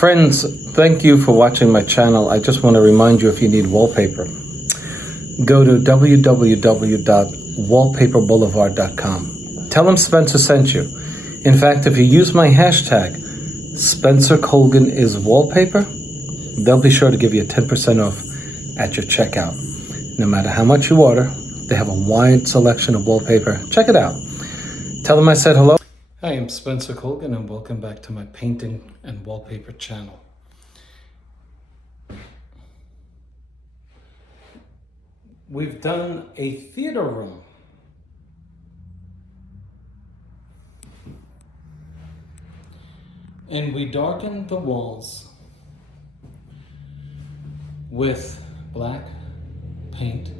Friends, thank you for watching my channel. I just want to remind you, if you need wallpaper, go to www.wallpaperboulevard.com. Tell them Spencer sent you. In fact, if you use my hashtag, Spencer Colgan is wallpaper, they'll be sure to give you 10% off at your checkout. No matter how much you order, they have a wide selection of wallpaper. Check it out. Tell them I said hello. Hi, I'm Spencer Colgan and welcome back to my painting and wallpaper channel. We've done a theater room. And we darkened the walls with black paint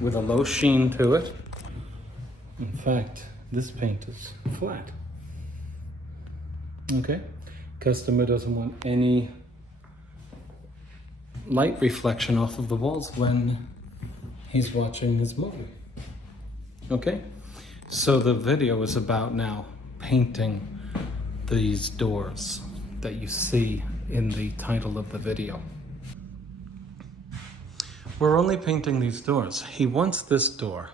with a low sheen to it. In fact, this paint is flat. Okay, customer doesn't want any light reflection off of the walls when he's watching his movie. Okay, so the video is about now painting these doors that you see in the title of the video. We're only painting these doors. He wants this door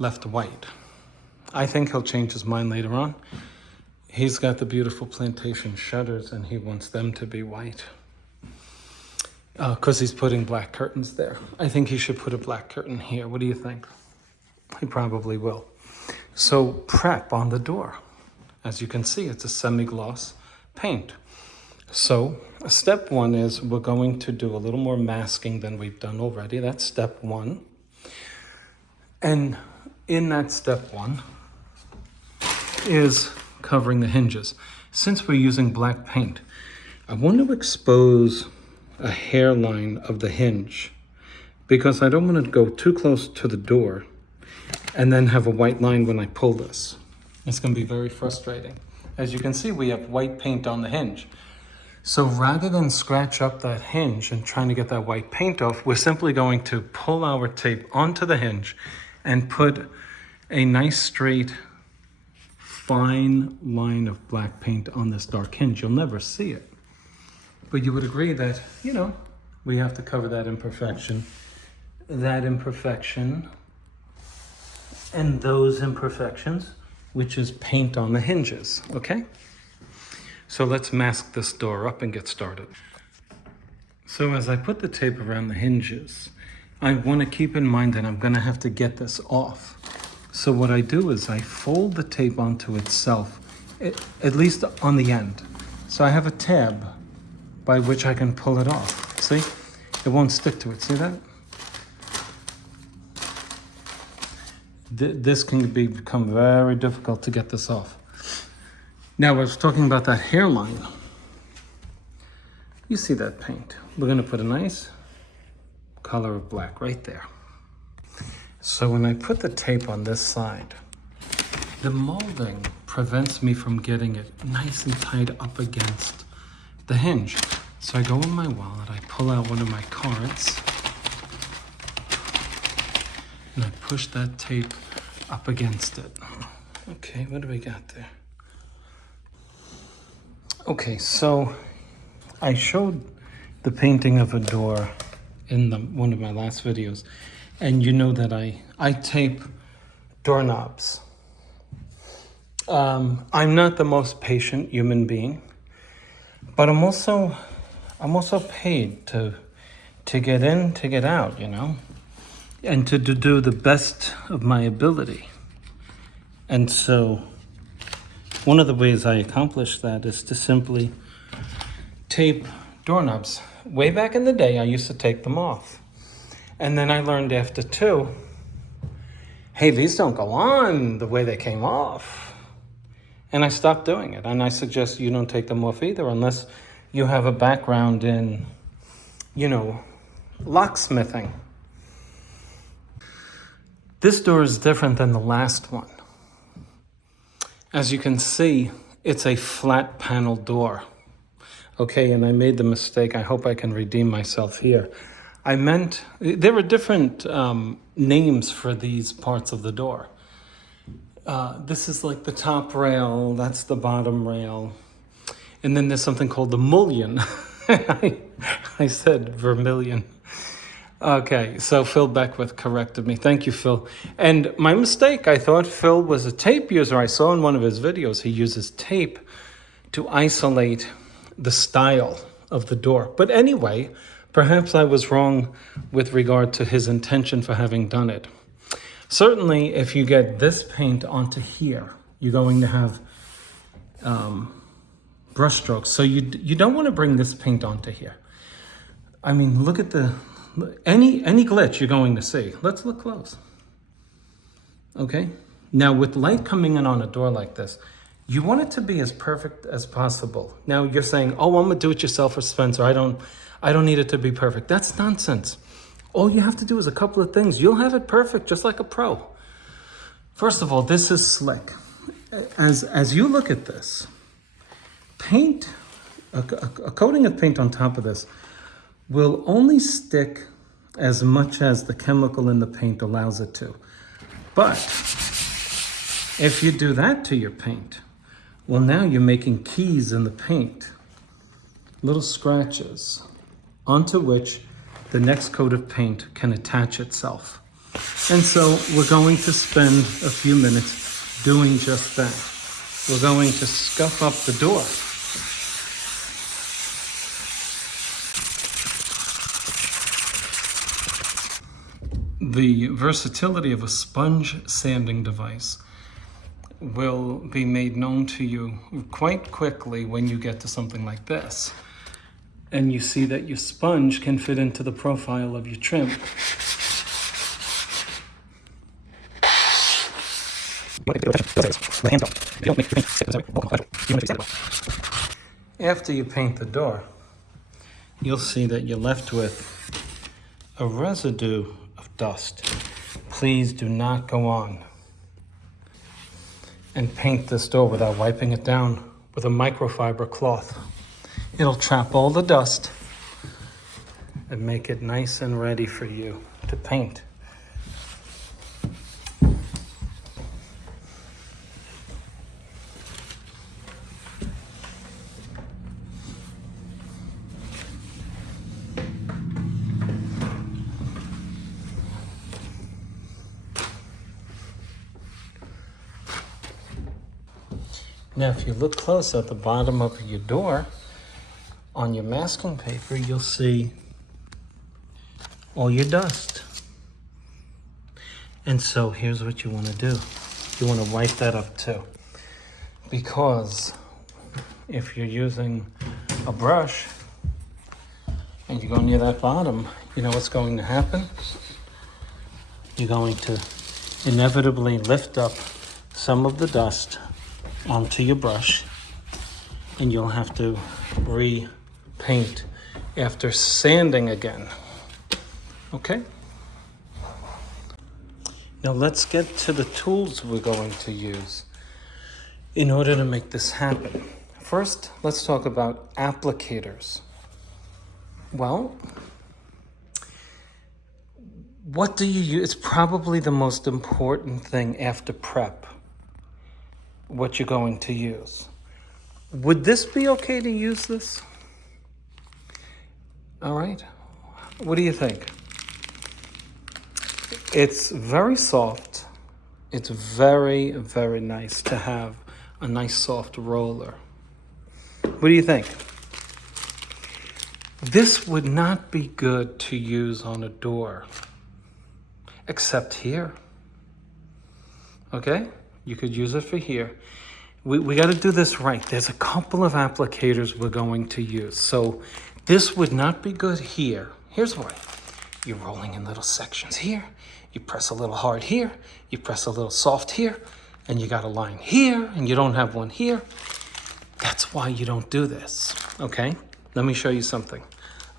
left white. I think he'll change his mind later on. He's got the beautiful plantation shutters and he wants them to be white. Because he's putting black curtains there. I think he should put a black curtain here. What do you think? He probably will. So prep on the door. As you can see, it's a semi-gloss paint. So step one is we're going to do a little more masking than we've done already. That's step one. And in that step one is covering the hinges. Since we're using black paint, I want to expose a hairline of the hinge because I don't want to go too close to the door and then have a white line when I pull this. It's going to be very frustrating. As you can see, we have white paint on the hinge. So rather than scratch up that hinge and trying to get that white paint off, we're simply going to pull our tape onto the hinge and put a nice straight fine line of black paint on this dark hinge. You'll never see it, but you would agree that, you know, we have to cover that imperfection, and those imperfections, which is paint on the hinges. Okay, so let's mask this door up and get started. So as I put the tape around the hinges, I want to keep in mind that I'm going to have to get this off. So what I do is I fold the tape onto itself, at least on the end. So I have a tab by which I can pull it off. See? It won't stick to it. See that? This can become very difficult to get this off. Now, I was talking about that hairline. You see that paint? We're going to put a nice color of black right there. So when I put the tape on this side, the molding prevents me from getting it nice and tight up against the hinge. So I go in my wallet, I pull out one of my cards, and I push that tape up against it. Okay, what do we got there? Okay, so I showed the painting of a door in one of my last videos, and you know that I tape doorknobs. I'm not the most patient human being, but I'm also paid to get in, to get out, you know, and to do the best of my ability. And so one of the ways I accomplish that is to simply tape doorknobs. Way back in the day, I used to take them off. And then I learned after two, hey, these don't go on the way they came off. And I stopped doing it. And I suggest you don't take them off either unless you have a background in, you know, locksmithing. This door is different than the last one. As you can see, it's a flat panel door. Okay, and I made the mistake. I hope I can redeem myself here. I meant, there are different names for these parts of the door. This is like the top rail, that's the bottom rail. And then there's something called the mullion. I said vermilion. Okay, so Phil Beckwith corrected me. Thank you, Phil. And my mistake, I thought Phil was a tape user. I saw in one of his videos he uses tape to isolate the style of the door. But anyway, perhaps I was wrong with regard to his intention for having done it. Certainly, if you get this paint onto here, you're going to have brush strokes. So you don't want to bring this paint onto here. I mean, look at any glitch you're going to see. Let's look close. Okay. Now, with light coming in on a door like this, you want it to be as perfect as possible. Now you're saying, "Oh, I'm a do-it-yourselfer, Spencer. I don't need it to be perfect." That's nonsense. All you have to do is a couple of things. You'll have it perfect, just like a pro. First of all, this is slick. As you look at this, paint, a coating of paint on top of this will only stick as much as the chemical in the paint allows it to. But if you do that to your paint, well, now you're making keys in the paint, little scratches onto which the next coat of paint can attach itself. And so we're going to spend a few minutes doing just that. We're going to scuff up the door. The versatility of a sponge sanding device will be made known to you quite quickly when you get to something like this. And you see that your sponge can fit into the profile of your trim. After you paint the door, you'll see that you're left with a residue of dust. Please do not go on and paint this door without wiping it down with a microfiber cloth. It'll trap all the dust and make it nice and ready for you to paint. Now, if you look close at the bottom of your door, on your masking paper, you'll see all your dust. And so here's what you want to do. You want to wipe that up too. Because if you're using a brush and you go near that bottom, you know what's going to happen? You're going to inevitably lift up some of the dust onto your brush, and you'll have to repaint after sanding again. Okay? Now let's get to the tools we're going to use in order to make this happen. First, let's talk about applicators. Well, what do you use? It's probably the most important thing after prep, what you're going to use. Would this be okay to use this? All right. What do you think? It's very soft. It's very, very nice to have a nice soft roller. What do you think? This would not be good to use on a door, except here. Okay? You could use it for here. We got to do this right. There's a couple of applicators we're going to use. So this would not be good here. Here's why. You're rolling in little sections here. You press a little hard here. You press a little soft here. And you got a line here, and you don't have one here. That's why you don't do this. Okay? Let me show you something.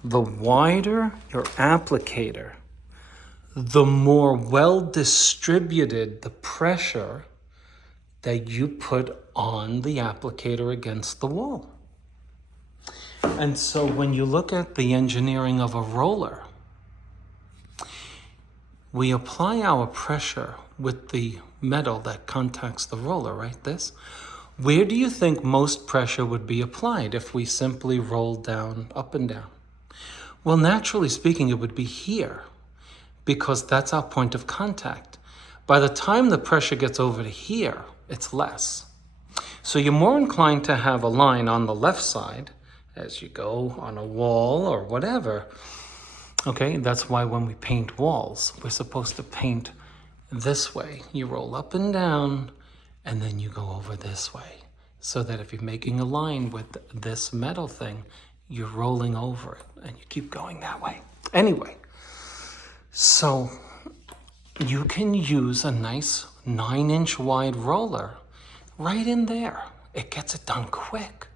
The wider your applicator, the more well distributed the pressure that you put on the applicator against the wall. And so when you look at the engineering of a roller, we apply our pressure with the metal that contacts the roller, right? This. Where do you think most pressure would be applied if we simply rolled down, up and down? Well, naturally speaking, it would be here because that's our point of contact. By the time the pressure gets over to here, it's less. So you're more inclined to have a line on the left side as you go on a wall or whatever. Okay, that's why when we paint walls, we're supposed to paint this way. You roll up and down, and then you go over this way. So that if you're making a line with this metal thing, you're rolling over it, and you keep going that way. Anyway, so you can use a nice 9-inch wide roller right in there. It gets it done quick.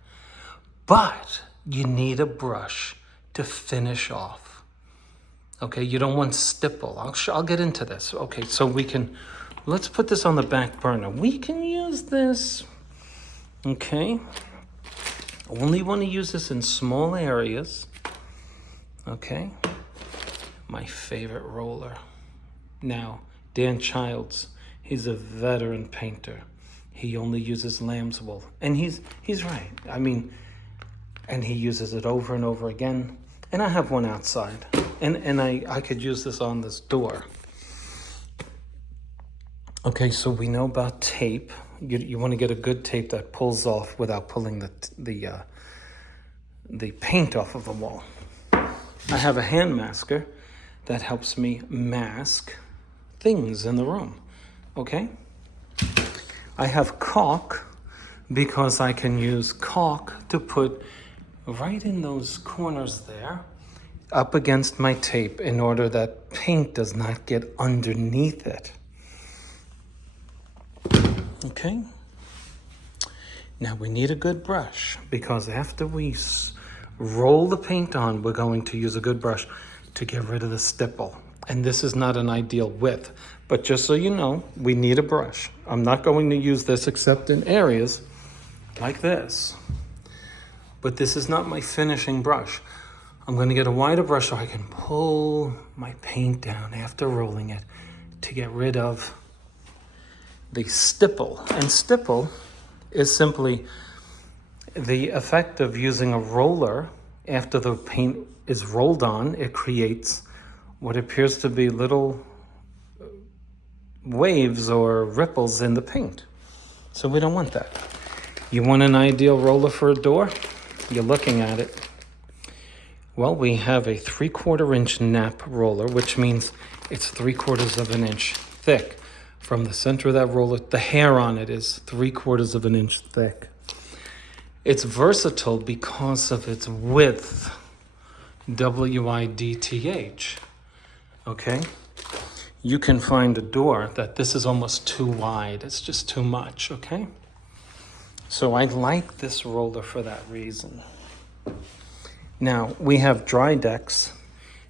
But you need a brush to finish off. Okay, you don't want stipple. I'll get into this. Okay, so let's put this on the back burner. We can use this, okay? Only want to use this in small areas, okay? My favorite roller. Now, Dan Childs, he's a veteran painter. He only uses lamb's wool, and he's right. I mean, and he uses it over and over again. And I have one outside, and I could use this on this door. Okay, so we know about tape. You want to get a good tape that pulls off without pulling the paint off of the wall. I have a hand masker that helps me mask things in the room, okay? I have caulk because I can use caulk to put right in those corners there, up against my tape in order that paint does not get underneath it. Okay? Now we need a good brush because after we roll the paint on, we're going to use a good brush to get rid of the stipple. And this is not an ideal width, but just so you know, we need a brush. I'm not going to use this except in areas like this. But this is not my finishing brush. I'm going to get a wider brush so I can pull my paint down after rolling it to get rid of the stipple. And stipple is simply the effect of using a roller after the paint is rolled on. It creates what appears to be little waves or ripples in the paint. So we don't want that. You want an ideal roller for a door? You're looking at it. Well, we have a 3/4 inch nap roller, which means it's 3/4 of an inch thick. From the center of that roller, the hair on it is 3/4 of an inch thick. It's versatile because of its width, width, okay? You can find a door that this is almost too wide. It's just too much, okay? So I like this roller for that reason. Now, we have dry decks.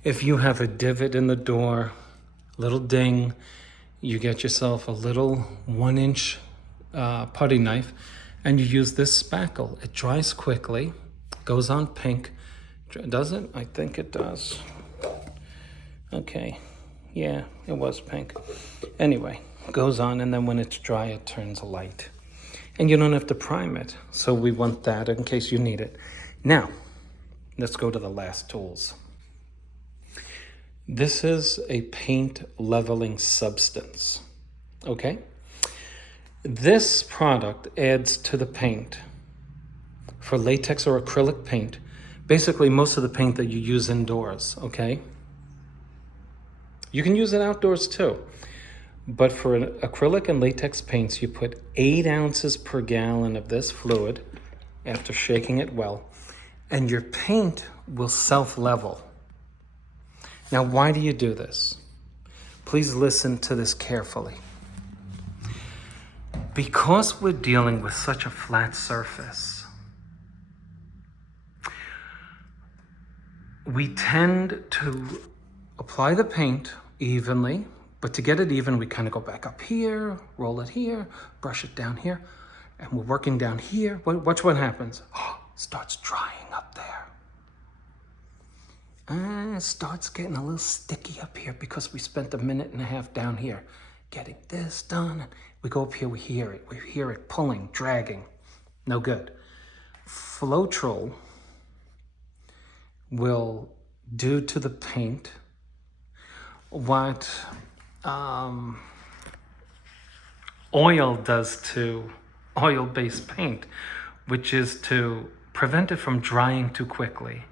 If you have a divot in the door, little ding, you get yourself a little 1-inch putty knife, and you use this spackle. It dries quickly, goes on pink. Does it? I think it does. Okay, yeah, it was pink. Anyway, goes on, and then when it's dry, it turns light. And you don't have to prime it, so we want that in case you need it. Now, let's go to the last tools. This is a paint leveling substance, okay? This product adds to the paint for latex or acrylic paint, basically most of the paint that you use indoors, okay? You can use it outdoors too. But for acrylic and latex paints, you put 8 ounces per gallon of this fluid after shaking it well, and your paint will self-level. Now, why do you do this? Please listen to this carefully. Because we're dealing with such a flat surface, we tend to apply the paint evenly. But to get it even, we kind of go back up here, roll it here, brush it down here, and we're working down here. Watch what happens. Oh, it starts drying up there. And it starts getting a little sticky up here because we spent 1.5 minutes down here getting this done. We go up here, we hear it. We hear it pulling, dragging. No good. Floetrol will do to the paint what oil does to oil-based paint, which is to prevent it from drying too quickly.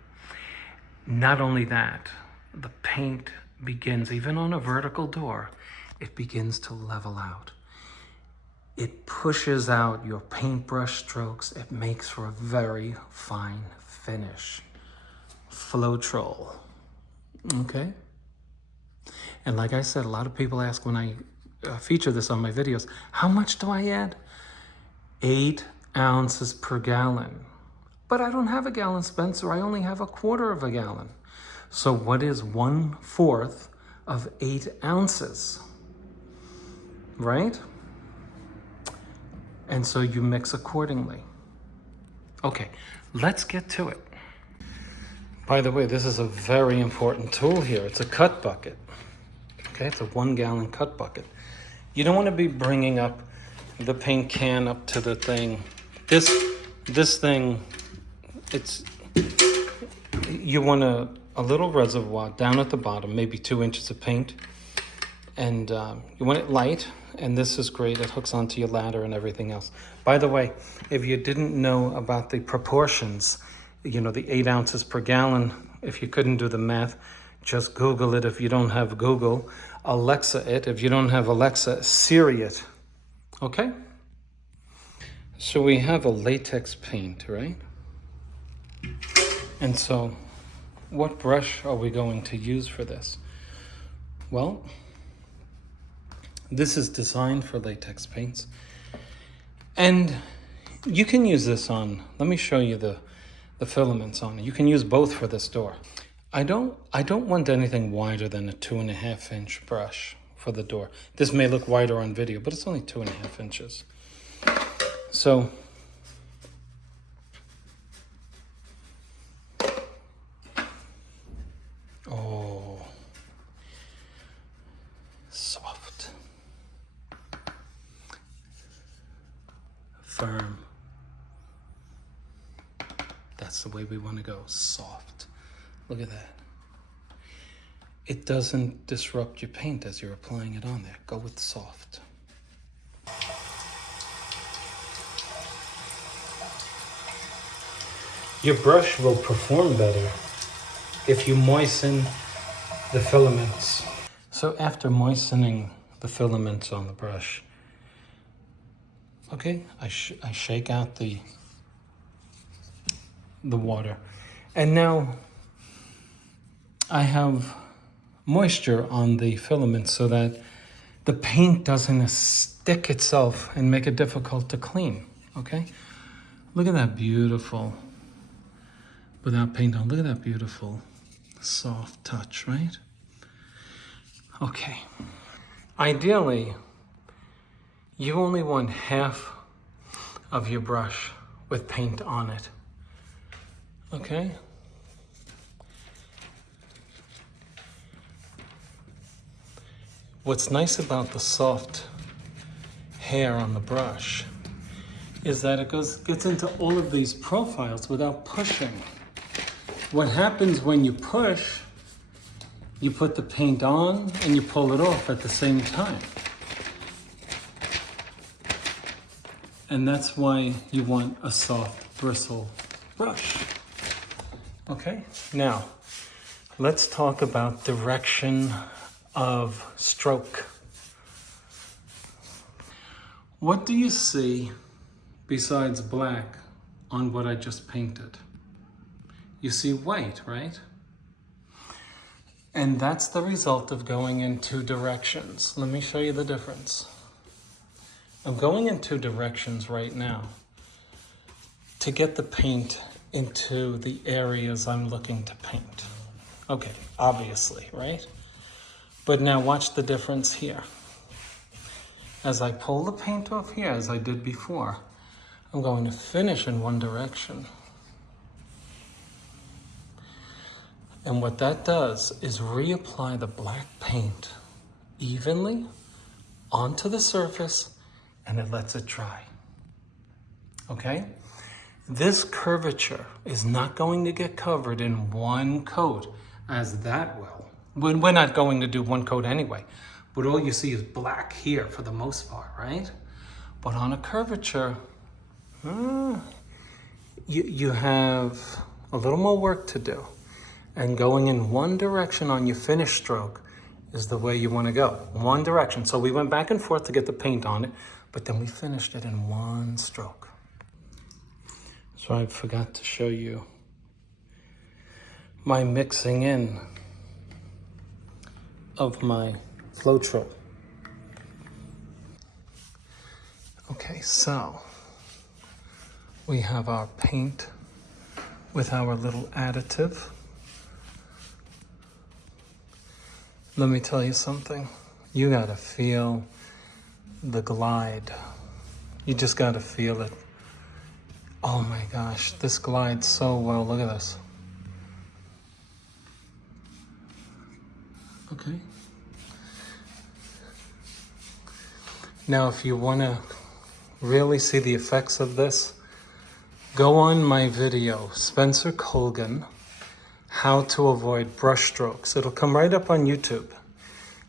Not only that, the paint begins, even on a vertical door, it begins to level out. It pushes out your paintbrush strokes. It makes for a very fine finish. Floetrol, okay? And like I said, a lot of people ask when I feature this on my videos, how much do I add? 8 ounces per gallon. But I don't have a gallon, Spencer. I only have a quarter of a gallon. So what is 1/4 of 8 ounces? Right? And so you mix accordingly. Okay, let's get to it. By the way, this is a very important tool here. It's a cut bucket. Okay, it's a 1 gallon cut bucket. You don't want to be bringing up the paint can up to the thing. This thing, you want a little reservoir down at the bottom, maybe 2 inches of paint. And you want it light, and this is great. It hooks onto your ladder and everything else. By the way, if you didn't know about the proportions, you know, the 8 ounces per gallon, if you couldn't do the math, just Google it if you don't have Google. Alexa it. If you don't have Alexa, Siri it. Okay? So we have a latex paint, right? And so what brush are we going to use for this? Well, this is designed for latex paints. And you can use this on, let me show you the filaments on it. You can use both for this door. I don't want anything wider than a 2.5 inch brush for the door. This may look wider on video, but it's only 2.5 inches. So soft, firm. That's the way we want to go, soft. Look at that. It doesn't disrupt your paint as you're applying it on there. Go with soft. Your brush will perform better if you moisten the filaments. So after moistening the filaments on the brush, okay, I shake out the water. And now I have moisture on the filaments so that the paint doesn't stick itself and make it difficult to clean, okay? Look at that beautiful, without paint on, look at that beautiful soft touch, right? Okay. Ideally, you only want half of your brush with paint on it, okay? What's nice about the soft hair on the brush is that it gets into all of these profiles without pushing. What happens when you push, you put the paint on and you pull it off at the same time. And that's why you want a soft bristle brush. Okay, now let's talk about direction of stroke. What do you see besides black on what I just painted? You see white, right? And that's the result of going in 2 directions. Let me show you the difference. I'm going in 2 directions right now to get the paint into the areas I'm looking to paint. Okay, obviously, right? But now watch the difference here. As I pull the paint off here, as I did before, I'm going to finish in 1 direction. And what that does is reapply the black paint evenly onto the surface, and it lets it dry. okay? This curvature is not going to get covered in one coat as that will. We're not going to do one coat anyway, but all you see is black here for the most part, right? But on a curvature, you have a little more work to do. And going in one direction on your finish stroke is the way you want to go. One direction. So we went back and forth to get the paint on it, but then we finished it in one stroke. So I forgot to show you my mixing in of my Floetrol. Okay, so we have our paint with our little additive. Let me tell you something. You gotta feel the glide. You just gotta feel it. Oh my gosh, this glides so well. Look at this. Okay. Now, if you wanna really see the effects of this, go on my video, Spencer Colgan, How to Avoid Brushstrokes. It'll come right up on YouTube.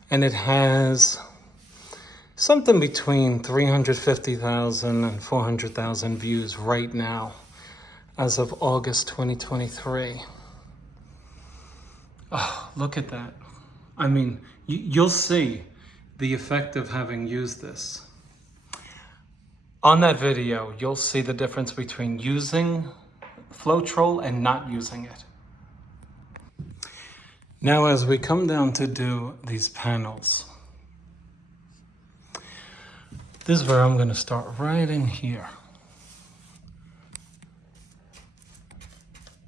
And it has something between 350,000 and 400,000 views right now, as of August 2023. Oh, look at that. I mean, you'll see the effect of having used this. On that video, you'll see the difference between using Floetrol and not using it. Now, as we come down to do these panels, this is where I'm going to start right in here.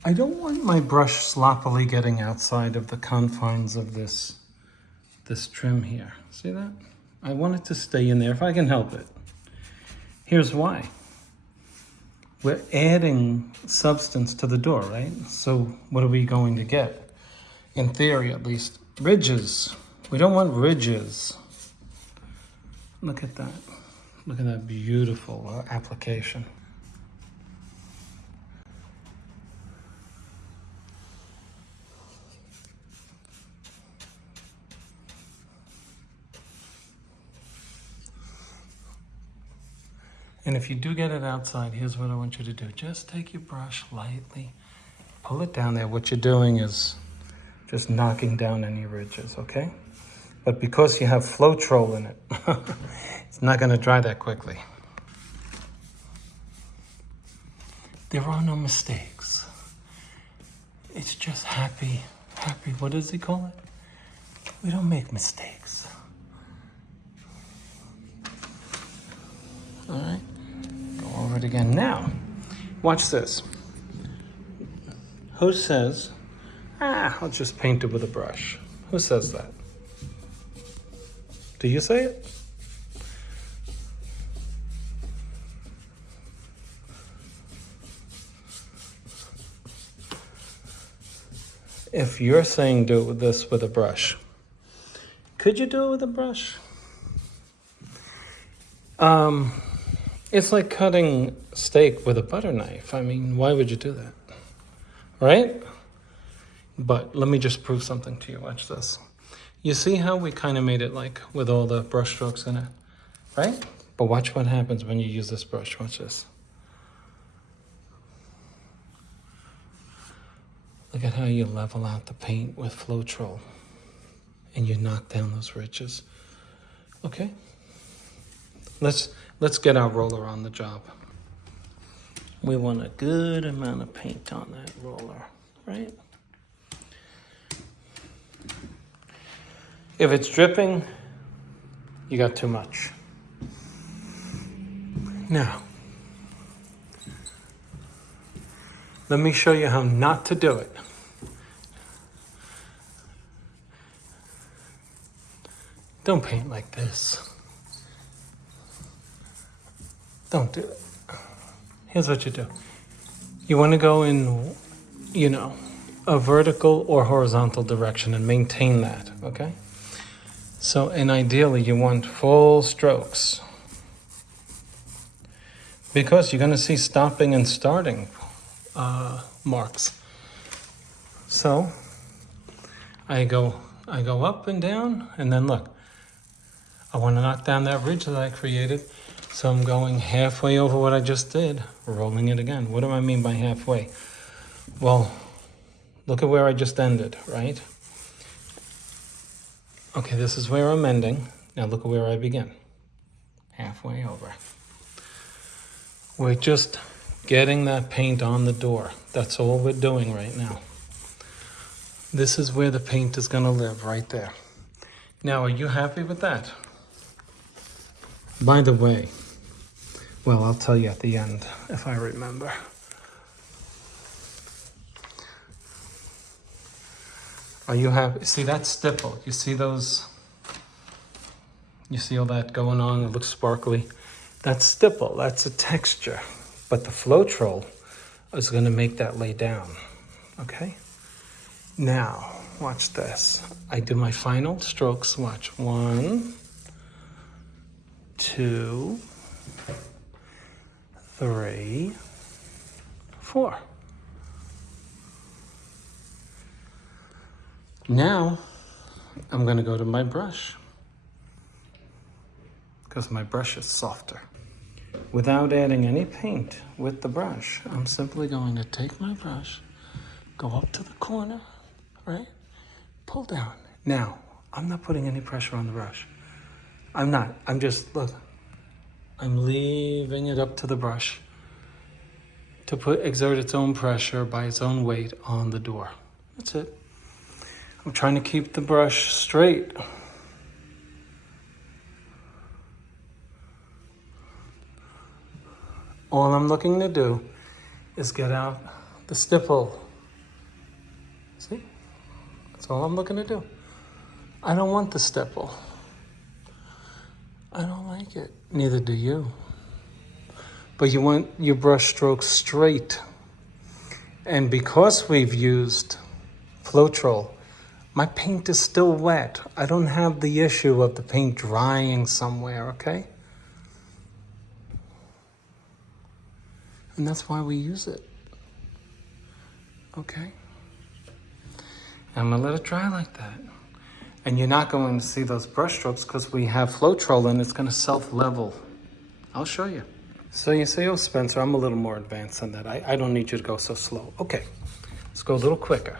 I don't want my brush sloppily getting outside of the confines of this trim here. See that? I want it to stay in there if I can help it. Here's why. We're adding substance to the door, right? So what are we going to get? In theory, at least, ridges. We don't want ridges. Look at that. Look at that beautiful application. And if you do get it outside, here's what I want you to do. Just take your brush lightly, pull it down there. What you're doing is just knocking down any ridges, okay? But because you have Floetrol in it, it's not gonna dry that quickly. There are no mistakes. It's just happy, what does he call it? We don't make mistakes. All right, go over it again. Now, watch this. Who says, I'll just paint it with a brush? Who says that? Do you say it? If you're saying do this with a brush, could you do it with a brush? It's like cutting steak with a butter knife. I mean, why would you do that? Right? But let me just prove something to you. Watch this. You see how we kind of made it like with all the brush strokes in it, right? But watch what happens when you use this brush. Watch this. Look at how you level out the paint with Floetrol and you knock down those ridges. Okay? Let's get our roller on the job. We want a good amount of paint on that roller, right? If it's dripping, you got too much. Now, let me show you how not to do it. Don't paint like this. Don't do it. Here's what you do. You want to go in, a vertical or horizontal direction and maintain that, okay? So, and ideally you want full strokes. because you're going to see stopping and starting marks. So I go up and down, and then look, I want to knock down that ridge that I created. So I'm going halfway over what I just did, rolling it again. What do I mean by halfway? Well, look at where I just ended, right? Okay, this is where I'm ending. Now look at where I begin. Halfway over. We're just getting that paint on the door. That's all we're doing right now. This is where the paint is going to live, right there. Now, are you happy with that? By the way, well, I'll tell you at the end if I remember. Are you happy? See, that's stipple. You see those? You see all that going on? It looks sparkly. That's stipple. That's a texture. But the Floetrol is going to make that lay down. Okay? Now, watch this. I do my final strokes. Watch. 1, 2, 3, 4. Now, I'm going to go to my brush, because my brush is softer. Without adding any paint with the brush, I'm simply going to take my brush, go up to the corner, right? Pull down. Now, I'm not putting any pressure on the brush. I'm not. I'm just, look, I'm leaving it up to the brush to exert its own pressure by its own weight on the door. That's it. I'm trying to keep the brush straight. All I'm looking to do is get out the stipple. See? That's all I'm looking to do. I don't want the stipple. I don't like it. Neither do you. But you want your brush strokes straight. And because we've used Floetrol, my paint is still wet. I don't have the issue of the paint drying somewhere, okay? And that's why we use it. Okay? I'm gonna let it dry like that. And you're not going to see those brush strokes because we have Floetrol and it's gonna self-level. I'll show you. So you say, oh, Spencer, I'm a little more advanced than that. I don't need you to go so slow. Okay, let's go a little quicker.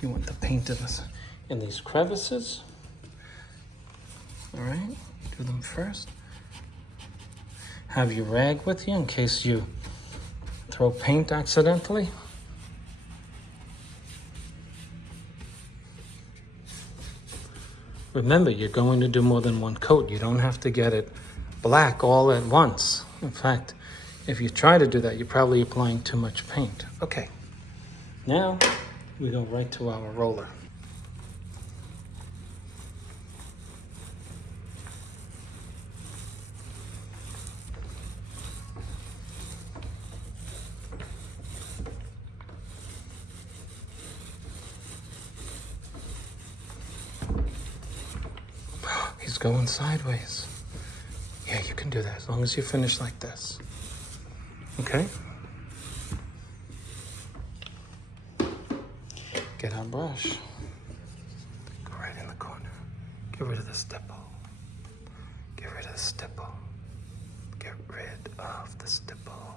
You want the paint in these crevices. All right, do them first. Have your rag with you in case you throw paint accidentally. Remember, you're going to do more than one coat. You don't have to get it black all at once. In fact, if you try to do that, you're probably applying too much paint. Okay, now we go right to our roller. He's going sideways. Yeah, you can do that as long as you finish like this. Okay? Get our brush. Go right in the corner. Get rid of the stipple. Get rid of the stipple. Get rid of the stipple.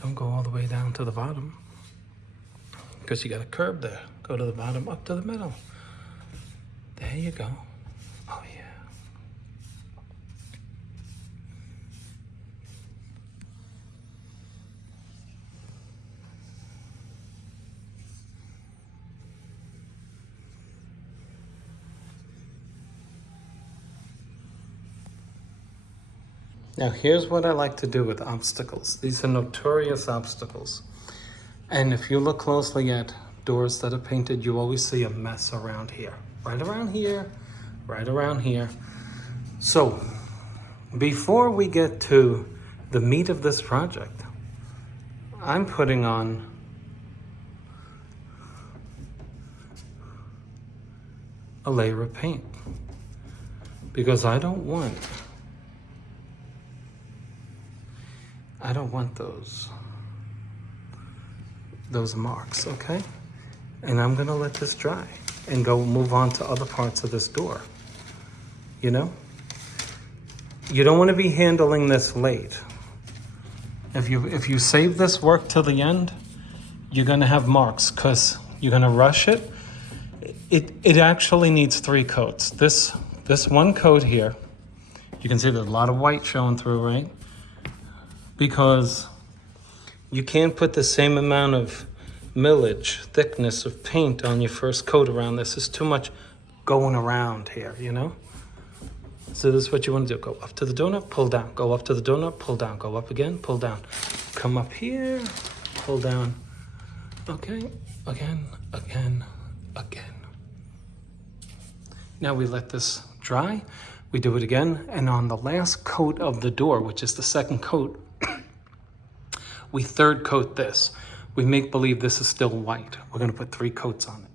Don't go all the way down to the bottom, because you got a curb there. Go to the bottom, up to the middle. There you go. Oh, yeah. Now, here's what I like to do with obstacles. These are notorious obstacles. And if you look closely at doors that are painted, you always see a mess around here. Right around here, right around here. So, before we get to the meat of this project, I'm putting on a layer of paint because I don't want those marks, okay? And I'm gonna let this dry and go move on to other parts of this door, you know? You don't wanna be handling this late. If you save this work till the end, you're gonna have marks because you're gonna rush it. It actually needs 3 coats. This one coat here, you can see there's a lot of white showing through, right? Because you can't put the same amount of millage, thickness of paint on your first coat around this. There's too much going around here, you know? So this is what you want to do. Go up to the donut, pull down. Go up to the donut, pull down. Go up again, pull down. Come up here, pull down. Okay, again, again, again. Now we let this dry. We do it again. And on the last coat of the door, which is the second coat, we third coat this. We make believe this is still white. We're gonna put 3 coats on it.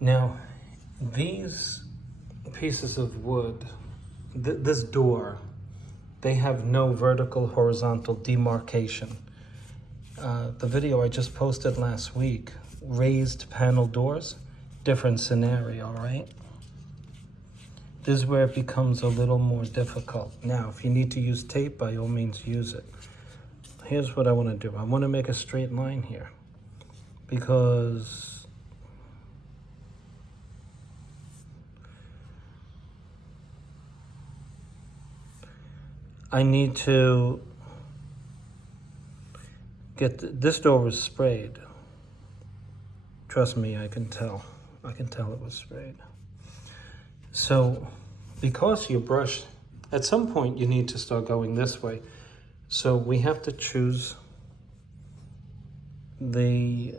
Now, these pieces of wood, this door, they have no vertical, horizontal demarcation. The video I just posted last week, raised panel doors, different scenario, right? This is where it becomes a little more difficult. Now, if you need to use tape, by all means use it. Here's what I want to do. I want to make a straight line here because I need to get this door was sprayed. Trust me, I can tell. I can tell it was sprayed. So because your brush, at some point you need to start going this way. So we have to choose the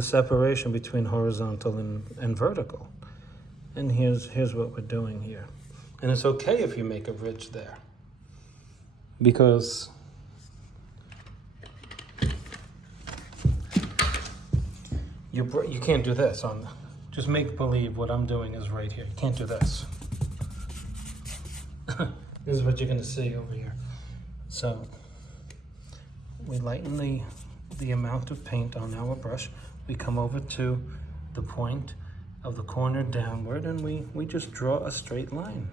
separation between horizontal and vertical. And here's what we're doing here. And it's okay if you make a ridge there, because you can't do this on the, just make believe what I'm doing is right here. You can't do this. This is what you're gonna see over here. So we lighten the amount of paint on our brush. We come over to the point of the corner downward and we just draw a straight line.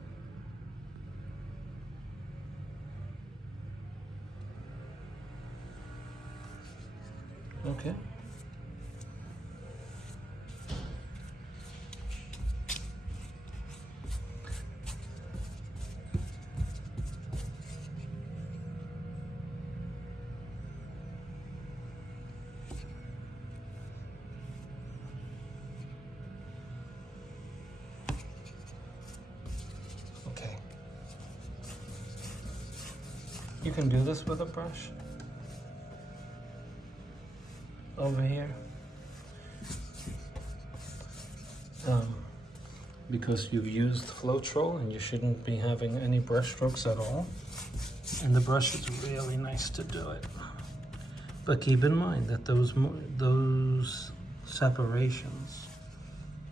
Okay. Okay. You can do this with a brush. Over here, because you've used Floetrol and you shouldn't be having any brush strokes at all, and the brush is really nice to do it. But keep in mind that those separations,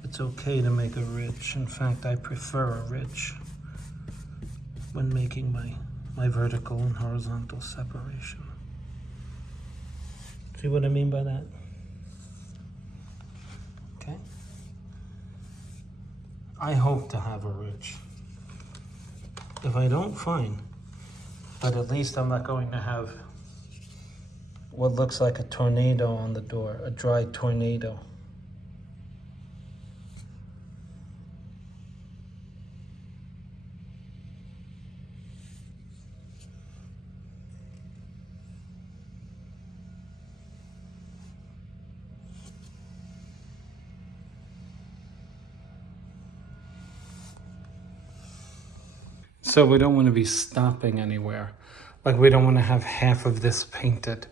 it's okay to make a ridge. In fact, I prefer a ridge when making my vertical and horizontal separation. See what I mean by that? Okay. I hope to have a ridge. If I don't, fine. But at least I'm not going to have what looks like a tornado on the door, a dry tornado. So we don't want to be stopping anywhere. Like we don't want to have half of this painted.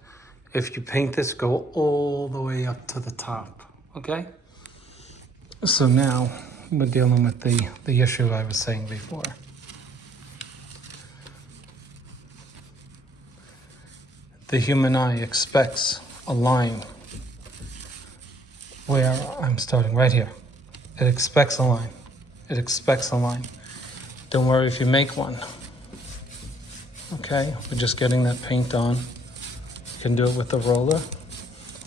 If you paint this, go all the way up to the top, okay? So now we're dealing with the issue I was saying before. The human eye expects a line where I'm starting right here. It expects a line. It expects a line. Don't worry if you make one. Okay, we're just getting that paint on. You can do it with the roller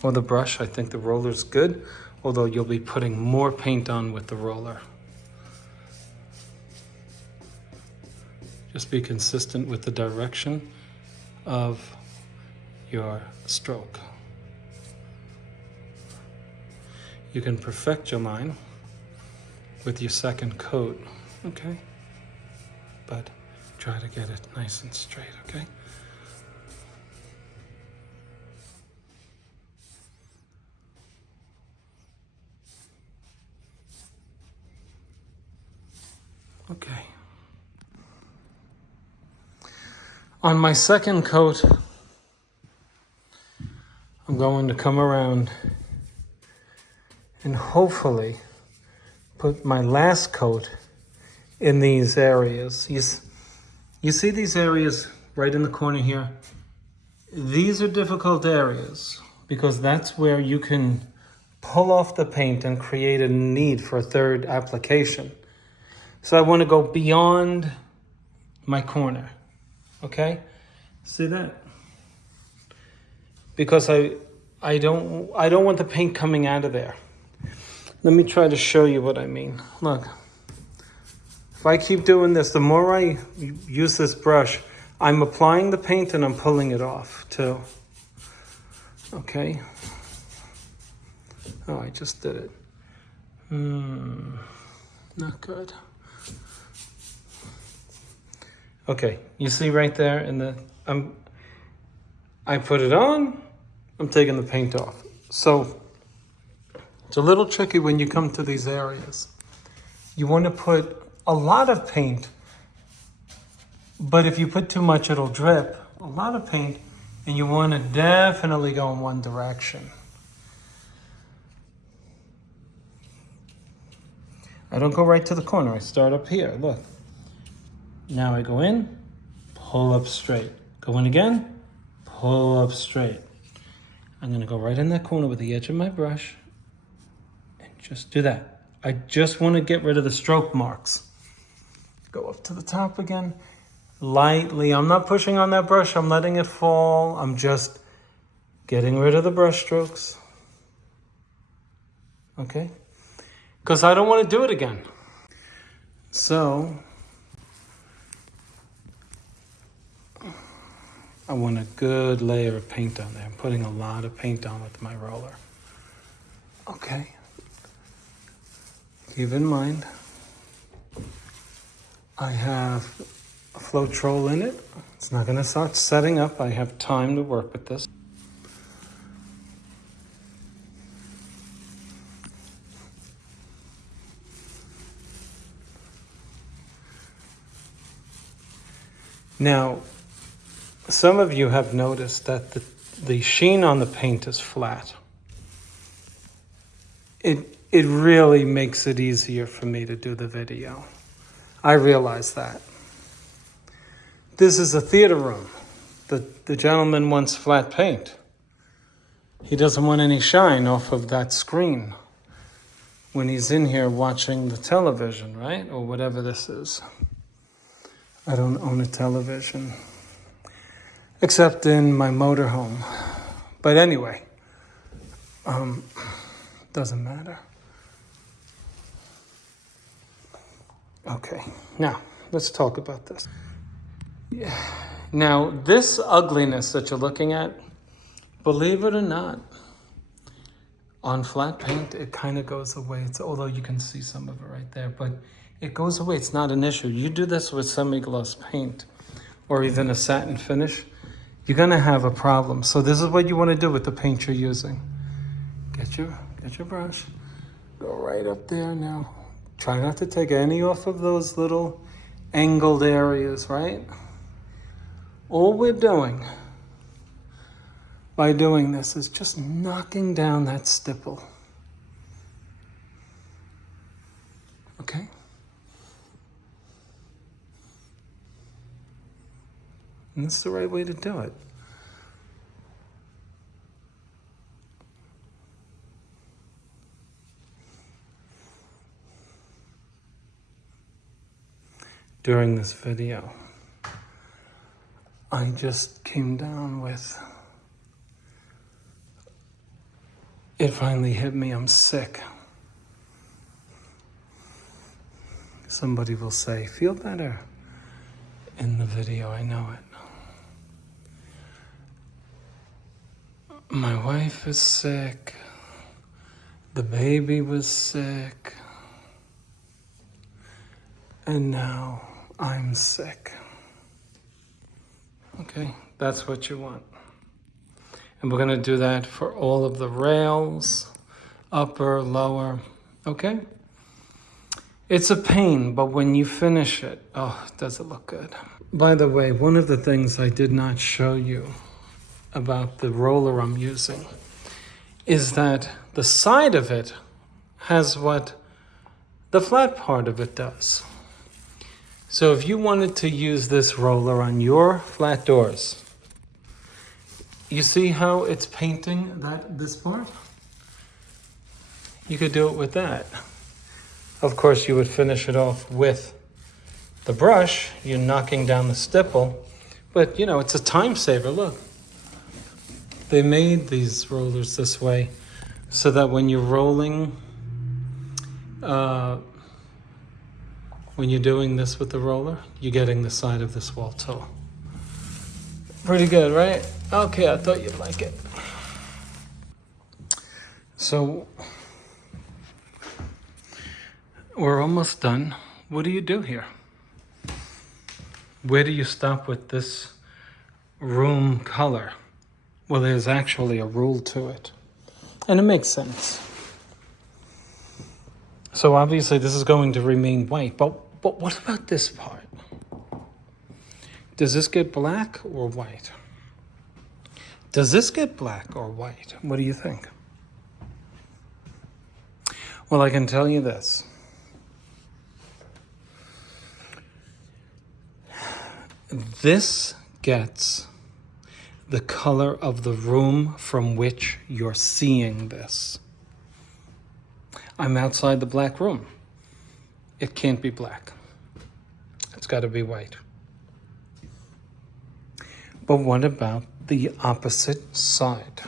or the brush. I think the roller's good, although you'll be putting more paint on with the roller. Just be consistent with the direction of your stroke. You can perfect your line with your second coat, okay? But try to get it nice and straight, okay? Okay. On my second coat, I'm going to come around and hopefully put my last coat in these areas. You see these areas right in the corner here? These are difficult areas because that's where you can pull off the paint and create a need for a third application. So I want to go beyond my corner, okay? See that? Because I don't want the paint coming out of there. Let me try to show you what I mean. Look, if I keep doing this, the more I use this brush, I'm applying the paint and I'm pulling it off too. Okay. Oh, I just did it. Not good. Okay, you see right there in the, I put it on, I'm taking the paint off. So it's a little tricky when you come to these areas. You want to put a lot of paint, but if you put too much, it'll drip. A lot of paint, and you want to definitely go in one direction. I don't go right to the corner. I start up here, look. Now I go in, pull up straight. Go in again, pull up straight. I'm gonna go right in that corner with the edge of my brush and just do that. I just wanna get rid of the stroke marks. Go up to the top again, lightly. I'm not pushing on that brush, I'm letting it fall. I'm just getting rid of the brush strokes. Okay? Because I don't wanna do it again. So, I want a good layer of paint on there. I'm putting a lot of paint on with my roller. Okay. Keep in mind, I have a Floetrol in it. It's not gonna start setting up. I have time to work with this. Now, some of you have noticed that the sheen on the paint is flat. It really makes it easier for me to do the video. I realize that. This is a theater room. The gentleman wants flat paint. He doesn't want any shine off of that screen when he's in here watching the television, right? Or whatever this is. I don't own a television. Except in my motorhome. But anyway, doesn't matter. Okay, now let's talk about this. Yeah. Now, this ugliness that you're looking at, believe it or not, on flat paint, it kind of goes away. Although you can see some of it right there, but it goes away. It's not an issue. You do this with semi-gloss paint or even a satin finish, you're gonna have a problem. So this is what you wanna do with the paint you're using. Get your brush, go right up there now. Try not to take any off of those little angled areas, right? All we're doing by doing this is just knocking down that stipple. Okay? And that's the right way to do it. during this video. I just came down with, it finally hit me, I'm sick. Somebody will say, feel better in the video, I know it. My wife is sick. The baby was sick. And now I'm sick. Okay, that's what you want. And we're gonna do that for all of the rails, upper, lower, okay? It's a pain, but when you finish it, oh, does it look good. By the way, one of the things I did not show you about the roller I'm using is that the side of it has what the flat part of it does. So if you wanted to use this roller on your flat doors, you see how it's painting this part? You could do it with that. Of course, you would finish it off with the brush. You're knocking down the stipple, but you know, it's a time saver. Look, they made these rollers this way so that when you're rolling, when you're doing this with the roller, you're getting the side of this wall too. Pretty good, right? Okay, I thought you'd like it. So, we're almost done. What do you do here? Where do you stop with this room color? Well, there's actually a rule to it. And it makes sense. So obviously this is going to remain white, but what about this part? Does this get black or white? Does this get black or white? What do you think? Well, I can tell you this. This gets the color of the room from which you're seeing this. I'm outside the black room. It can't be black. It's got to be white. But what about the opposite side?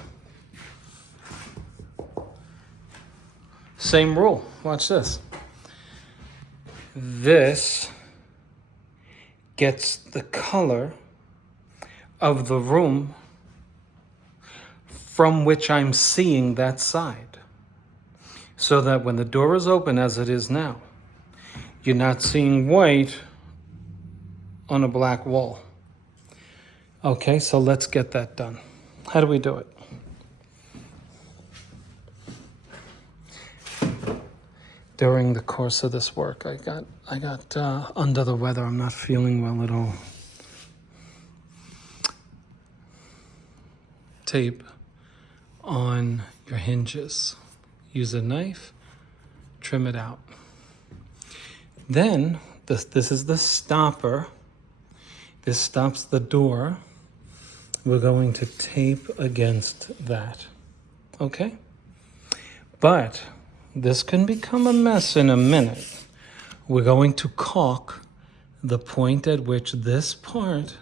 Same rule. Watch this. This gets the color of the room from which I'm seeing that side. So that when the door is open, as it is now, you're not seeing white on a black wall. Okay, so let's get that done. How do we do it? During the course of this work, I got under the weather. I'm not feeling well at all. Tape on your hinges. Use a knife, trim it out. Then, this is the stopper. This stops the door. We're going to tape against that, okay? But this can become a mess in a minute. We're going to caulk the point at which this part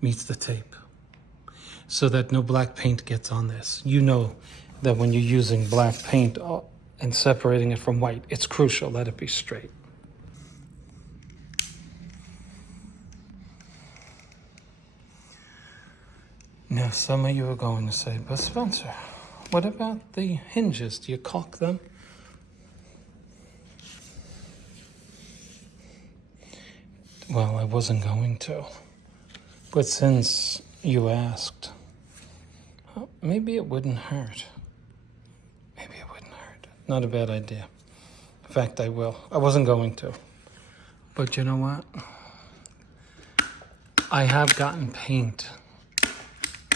meets the tape so that no black paint gets on this. You know that when you're using black paint and separating it from white, it's crucial that it be straight. Now, some of you are going to say, but Spencer, what about the hinges? Do you caulk them? Well, I wasn't going to. But since you asked, maybe it wouldn't hurt. Maybe it wouldn't hurt. Not a bad idea. In fact, I will. I wasn't going to. But you know what? I have gotten paint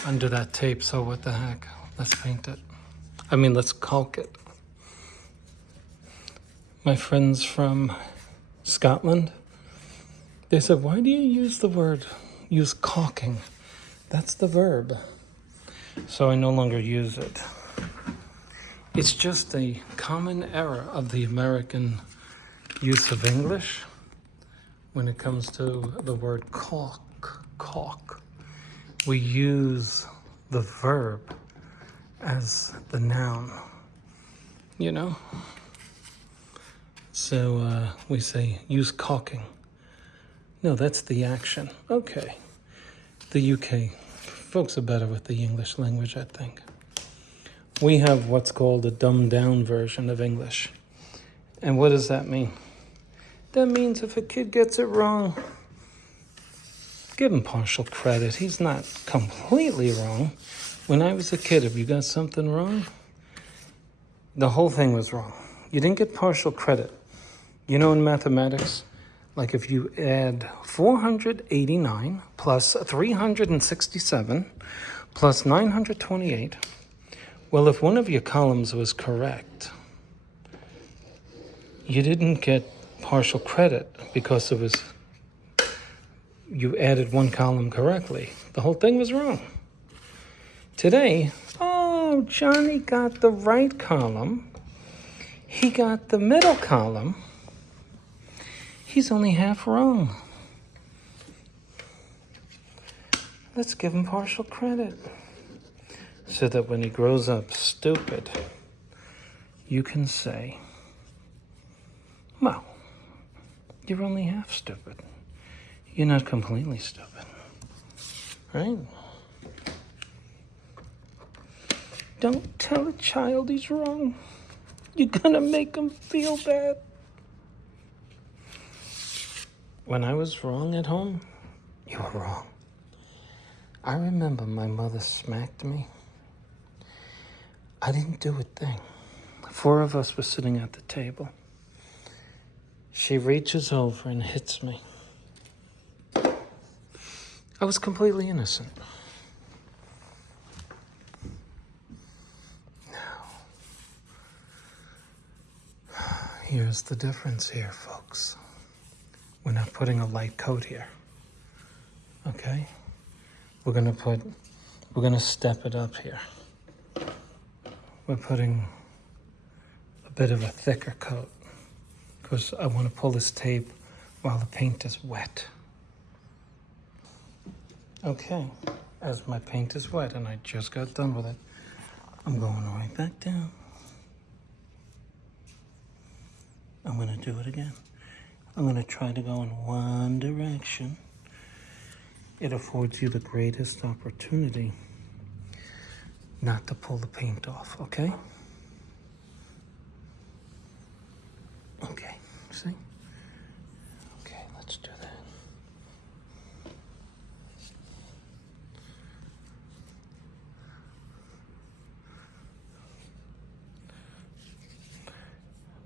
under that tape, so what the heck? Let's paint it. Let's caulk it. My friends from Scotland, they said, why do you use caulking? That's the verb. So I no longer use it. It's just a common error of the American use of English when it comes to the word caulk, we use the verb as the noun, you know? So we say, use caulking. No, that's the action. Okay. The UK folks are better with the English language, I think. We have what's called a dumbed down version of English. And what does that mean? That means if a kid gets it wrong, give him partial credit. He's not completely wrong. When I was a kid, if you got something wrong, the whole thing was wrong. You didn't get partial credit. You know, in mathematics, like if you add 489 plus 367 plus 928, well, if one of your columns was correct, you didn't get partial credit because it was, you added one column correctly. The whole thing was wrong. Today, oh, Johnny got the right column. He got the middle column. He's only half wrong. Let's give him partial credit so that when he grows up stupid, you can say, well, you're only half stupid. You're not completely stupid, right? Don't tell a child he's wrong. You're gonna make him feel bad. When I was wrong at home, you were wrong. I remember my mother smacked me. I didn't do a thing. 4 of us were sitting at the table. She reaches over and hits me. I was completely innocent. Now, here's the difference here, folks. We're not putting a light coat here, okay? We're gonna step it up here. We're putting a bit of a thicker coat because I want to pull this tape while the paint is wet. Okay, as my paint is wet and I just got done with it, I'm going right back down. I'm gonna do it again. I'm gonna try to go in one direction. It affords you the greatest opportunity not to pull the paint off, okay? Okay, see? Okay, let's do that.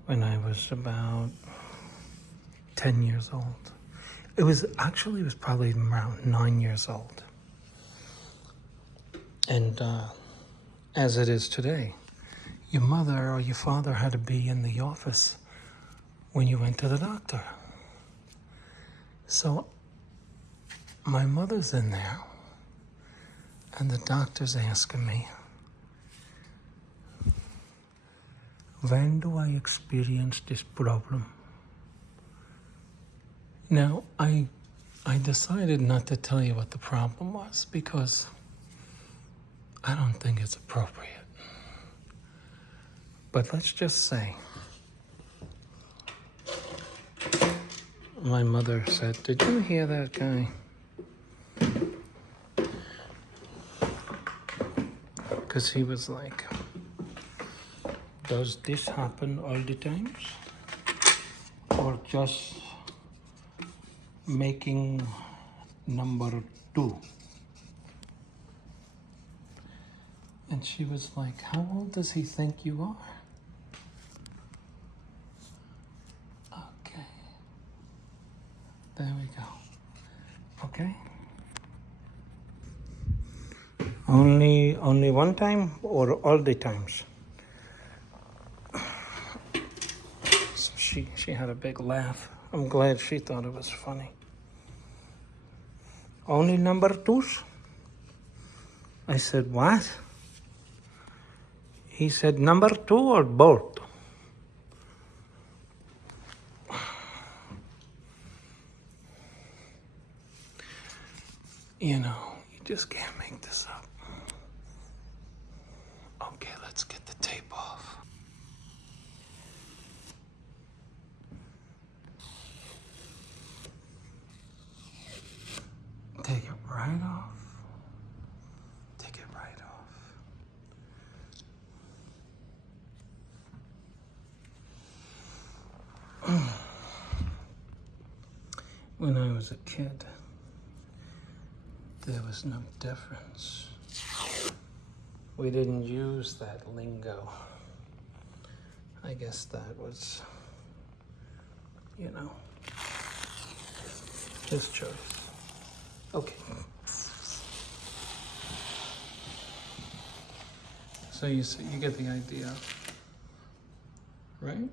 When I was about 10 years old. It was probably around 9 years old. And as it is today, your mother or your father had to be in the office when you went to the doctor. So my mother's in there, and the doctor's asking me, when do I experience this problem? Now, I decided not to tell you what the problem was because I don't think it's appropriate. But let's just say, my mother said, did you hear that guy? Because he was like, does this happen all the times? Or just making number 2? And she was like, how old does he think you are? Okay. There we go. Okay? Only one time or all the times? So she had a big laugh. I'm glad she thought it was funny. Only number 2s? I said, what? He said, number 2 or both? You know, you just can't make this up. Okay, let's get the tape off. Take it right off. Take it right off. When I was a kid, there was no difference. We didn't use that lingo. I guess that was, you know, his choice. Okay. So you see, you get the idea, right? You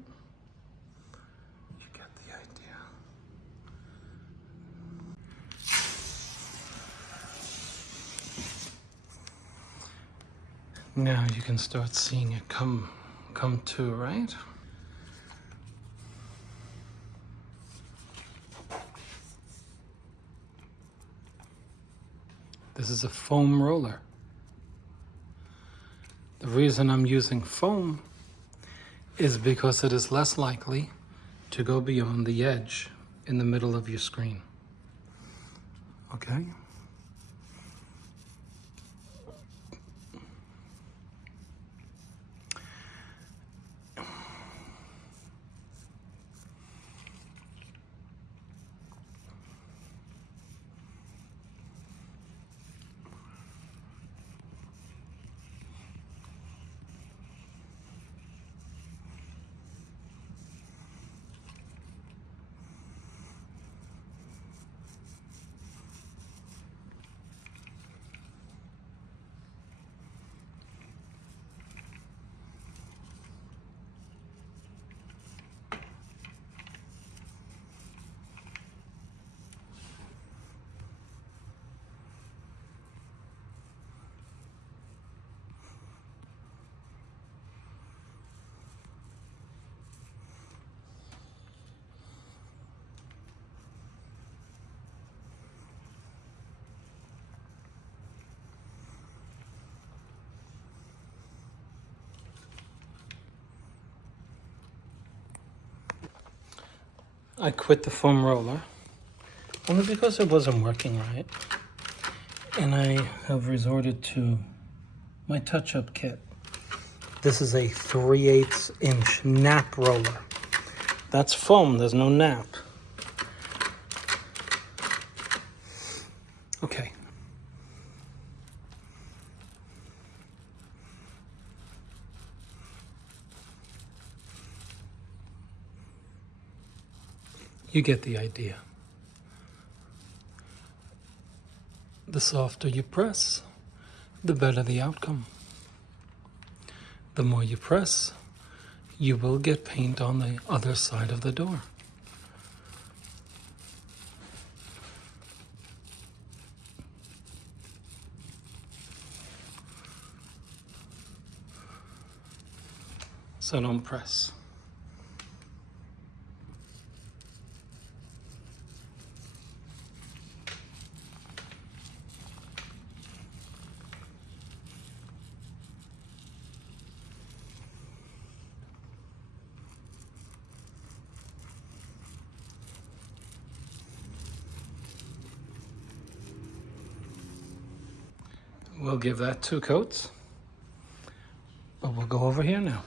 get the idea. Now you can start seeing it come to, right? This is a foam roller. The reason I'm using foam is because it is less likely to go beyond the edge in the middle of your screen. Okay? I quit the foam roller only because it wasn't working right. And I have resorted to my Touchup kit. This is a 3/8 inch nap roller. That's foam, there's no nap. Okay. You get the idea. The softer you press, the better the outcome. The more you press, you will get paint on the other side of the door. So don't press. We'll give that 2 coats, but we'll go over here now.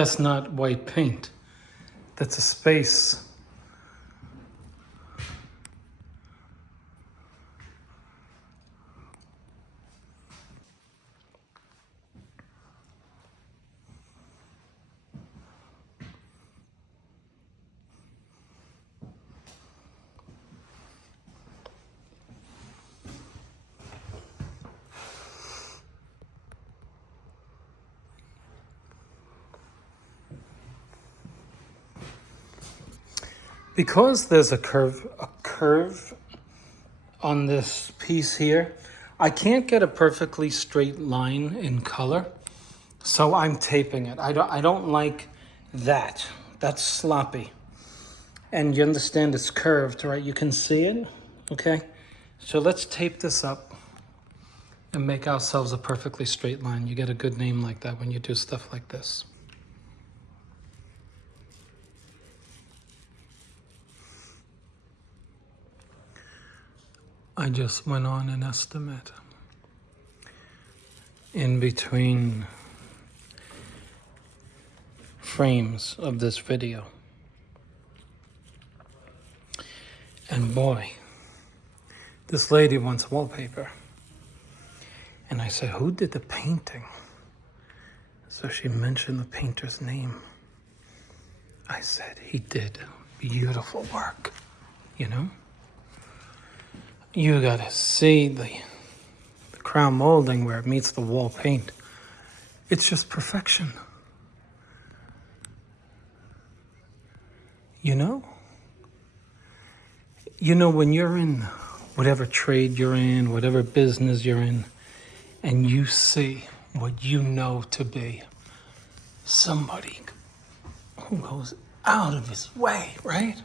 That's not white paint. That's a space. Because there's a curve on this piece here, I can't get a perfectly straight line in color, so I'm taping it. I don't like that. That's sloppy. And you understand it's curved, right? You can see it, okay? So let's tape this up and make ourselves a perfectly straight line. You get a good name like that when you do stuff like this. I just went on an estimate in between frames of this video. And boy, this lady wants wallpaper. And I said, who did the painting? So she mentioned the painter's name. I said, he did beautiful work, you know? You gotta see the crown molding where it meets the wall paint. It's just perfection. You know? You know, when you're in whatever trade you're in, whatever business you're in, and you see what you know to be somebody who goes out of his way, right?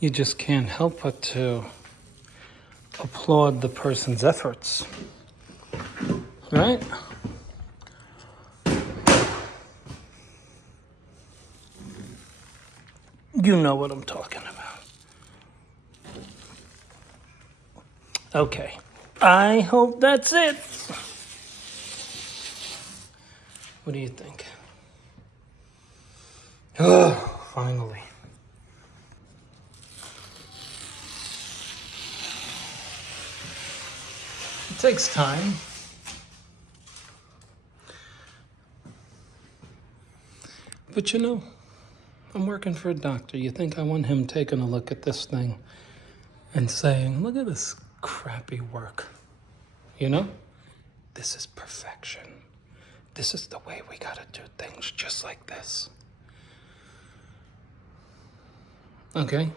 You just can't help but to applaud the person's efforts, right? You know what I'm talking about. Okay, I hope that's it. What do you think? Oh, finally. It takes time. But you know, I'm working for a doctor. You think I want him taking a look at this thing and saying, look at this crappy work. You know? This is perfection. This is the way we gotta do things, just like this. Okay,